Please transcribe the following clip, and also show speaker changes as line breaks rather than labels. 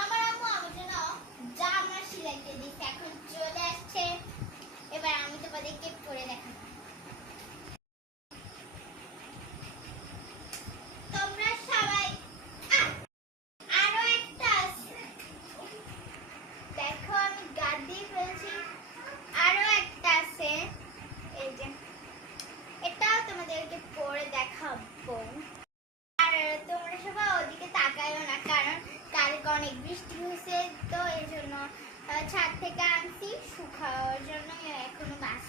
আমার আম্মু আমার জন্য জামা সিলাইতে আমি তোমাদেরকে পরে আরও একটা আছে। দেখো এই যে, এটাও তোমাদেরকে পরে দেখাবো। কালকে অনেক বৃষ্টি হয়েছে তো এই জন্য ছাদ থেকে আনছি শুকাওয়ার জন্য এখনও বাস